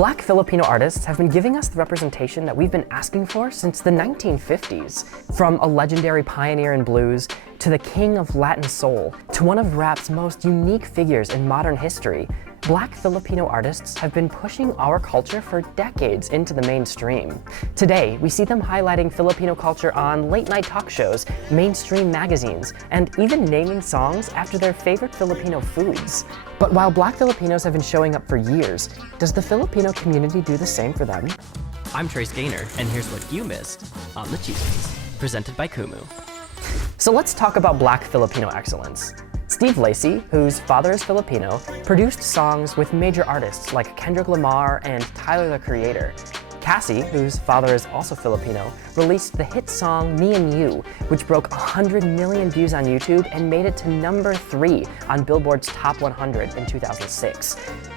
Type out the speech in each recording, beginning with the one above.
Black Filipino artists have been giving us the representation that we've been asking for since the 1950s. From a legendary pioneer in blues, to the king of Latin soul, to one of rap's most unique figures in modern history, Black Filipino artists have been pushing our culture for decades into the mainstream. Today, we see them highlighting Filipino culture on late-night talk shows, mainstream magazines, and even naming songs after their favorite Filipino foods. But while Black Filipinos have been showing up for years, does the Filipino community do the same for them? I'm Gaynor, and here's what you missed on the Chismis, presented by Kumu. So let's talk about Black Filipino excellence. Steve Lacy, whose father is Filipino, produced songs with major artists like Kendrick Lamar and Tyler the Creator. Cassie, whose father is also Filipino, released the hit song Me and You, which broke 100 million views on YouTube and made it to number 3 on Billboard's Top 100 in 2006.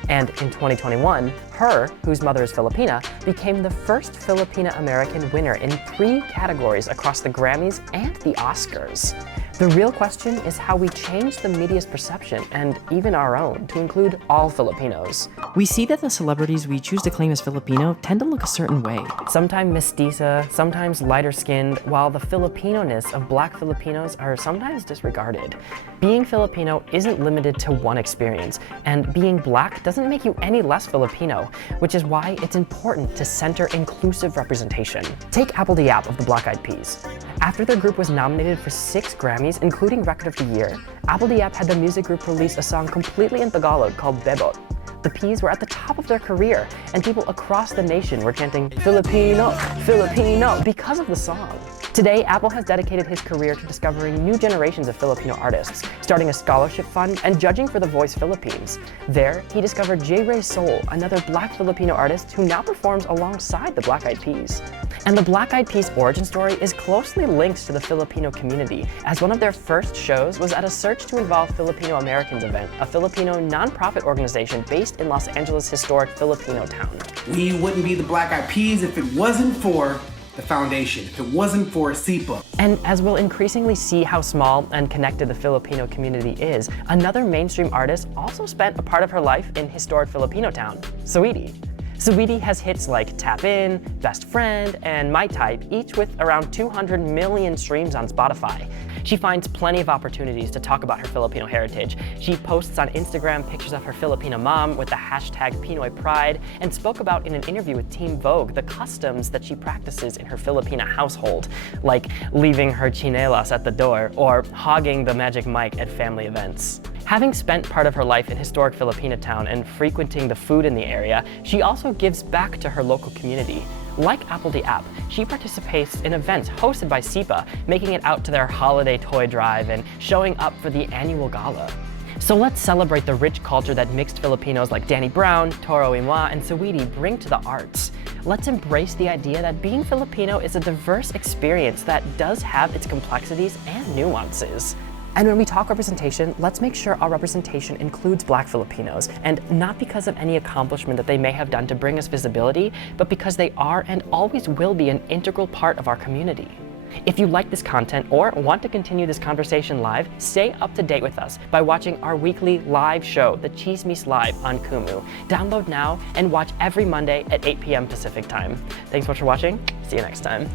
And in 2021, her, whose mother is Filipina, became the first Filipino American winner in 3 categories across the Grammys and the Oscars. The real question is how we change the media's perception, and even our own, to include all Filipinos. We see that the celebrities we choose to claim as Filipino tend to look a certain way. Sometimes mestiza, sometimes lighter-skinned, while the Filipino-ness of Black Filipinos are sometimes disregarded. Being Filipino isn't limited to one experience, and being Black doesn't make you any less Filipino, which is why it's important to center inclusive representation. Take Apple the App of the Black Eyed Peas. After their group was nominated for 6 Grammys, including Record of the Year, Apple the App had the music group release a song completely in Tagalog called Bebot. The Peas were at the top of their career, and people across the nation were chanting Filipino, Filipino because of the song. Today, Apple has dedicated his career to discovering new generations of Filipino artists, starting a scholarship fund and judging for The Voice Philippines. There, he discovered J. Ray Soul, another Black Filipino artist who now performs alongside the Black Eyed Peas. And the Black Eyed Peas origin story is closely linked to the Filipino community, as one of their first shows was at a Search to Involve Filipino Americans event, a Filipino nonprofit organization based in Los Angeles' historic Filipino town. We wouldn't be the Black Eyed Peas if it wasn't for the foundation, if it wasn't for SIPA. And as we'll increasingly see how small and connected the Filipino community is, another mainstream artist also spent a part of her life in historic Filipino town, Saweetie. Saweetie has hits like Tap In, Best Friend, and My Type, each with around 200 million streams on Spotify. She finds plenty of opportunities to talk about her Filipino heritage. She posts on Instagram pictures of her Filipino mom with the hashtag Pinoy Pride, and spoke about in an interview with Teen Vogue the customs that she practices in her Filipina household, like leaving her chinelas at the door or hogging the magic mic at family events. Having spent part of her life in historic Filipina town and frequenting the food in the area, she also gives back to her local community. Like Apple the App, she participates in events hosted by SIPA, making it out to their holiday toy drive and showing up for the annual gala. So let's celebrate the rich culture that mixed Filipinos like Danny Brown, Toro Imwa, and Saweetie bring to the arts. Let's embrace the idea that being Filipino is a diverse experience that does have its complexities and nuances. And when we talk representation, let's make sure our representation includes Black Filipinos, and not because of any accomplishment that they may have done to bring us visibility, but because they are and always will be an integral part of our community. If you like this content or want to continue this conversation live, stay up to date with us by watching our weekly live show, The Chismis Live on Kumu. Download now and watch every Monday at 8 p.m. Pacific time. Thanks so much for watching. See you next time.